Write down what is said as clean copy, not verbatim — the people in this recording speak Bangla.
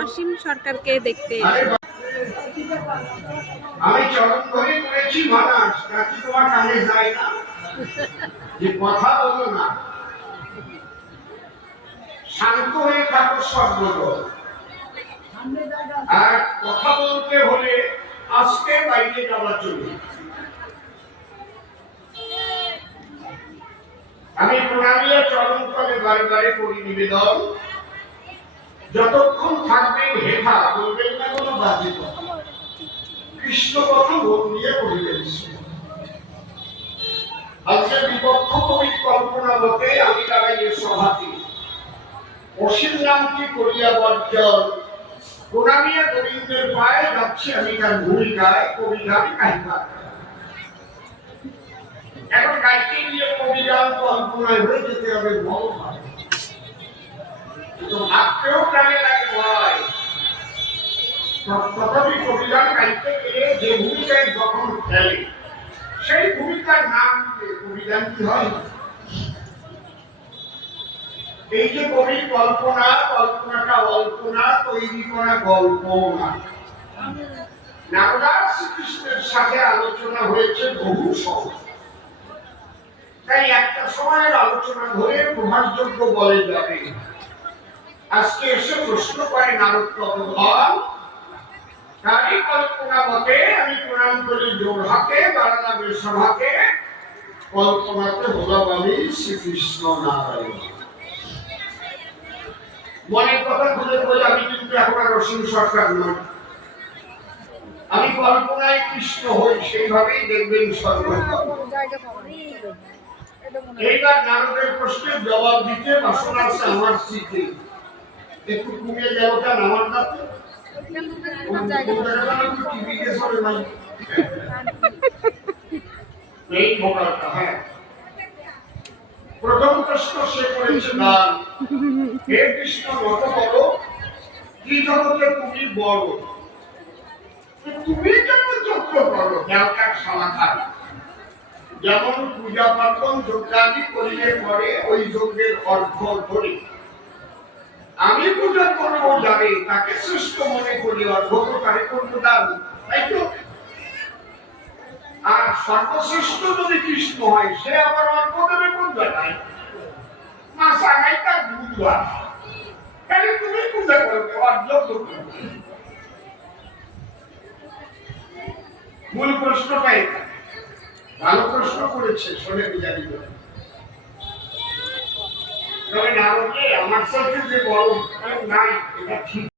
অসীম সরকারকে দেখতে। আমি চরণ ধরে করেছি মানাস, নাকি তোমার কানে যায় না যে কথা বলো না, শান্ত হয়ে থাকো সর্বদল। আর কথা বলতে হলে আজকে বাইরে যাওয়া চলবে। আমি প্রণামিয়া চরণ তলে বারে বারে করি নিবেদন, যতক্ষণ থাকবেন হেথা বলবেন না কোনো বাজে কথা, কৃষ্ণ কথা মন দিয়ে বলবেন। আজকে বিপক্ষ কবির কল্পনা মতে আমি দাঁড়াই এর সভাতে, অসীম নামটি করিয়া বর্জন, প্রণামিয়া গোবিন্দের পায়ে যাচ্ছি আমি তার ভূমিকায়, কবিগান গাইবা। এখন গাইতে গিয়ে কবিগান কল্পনায় হয়ে যেতে হবে বড় হয়, কিন্তু ভাবতেও প্রাণে লাগে ভয়। তথাপি কবিগান গাইতে গেলে যে ভূমিকায় যখন খেলে, সেই ভূমিকার নাম দিয়ে কবিগান কি হয়। এই যে কবির কল্পনা, কল্পনাটা অল্প না, তৈরি করা গল্প না। নারদার শ্রীকৃষ্ণের সাথে আলোচনা হয়েছে বহু সময়, তাই একটা সময়ের আলোচনা ধরে প্রভাসযোগ্য বলে যাবে। আজকে এসে প্রশ্ন করে নারদ তপোধন, তারই কল্পনা মতে আমি প্রণাম করি জোড়হাকে, বারানাবে সভাকে, কল্পনাতে হলাম আমি শ্রীকৃষ্ণ নারায়ণ। মনের কথা খুলে বলে আমি কিন্তু এখন আর অসীম সরকার নই, আমি কল্পনায় কৃষ্ণ হই, সেইভাবেই দেখবেন সর্বক্ষণ। এইবার নারদের প্রশ্নের জবাব দিতে বাসনা আছে আমার স্মৃতি, একটু কমে গেল কেন আমার কাছে। প্রথম প্রশ্ন সে করেছে দান, হে কৃষ্ণ কত বড়, কি জগতে তুমি বড়, তুমি কেন যজ্ঞ করো দেবতার সমাধান। যেমন পূজা পার্বণ যজ্ঞাদি করিলে পরে ওই যজ্ঞের অর্থ ধরে আমি পূজা করবো যাবে, তাকে শ্রেষ্ঠ মনে করি, অর্ঘ্য তারে করবো দান, তাই তো। আর সর্বশ্রেষ্ঠ যদি কৃষ্ণ হয়, সে আবার অর্ঘ্য দেবে কোন জায়গায়, মা সাগাইটা বুঝবা, তাহলে তুমি পূজা করবে, অর্ঘ্য করবে। মূল প্রশ্নটা এটা, ভালো প্রশ্ন করেছে, শোনে পূজারি করে। তবে নারদকে আমার সাথে যে বড় নাই, এটা ঠিক।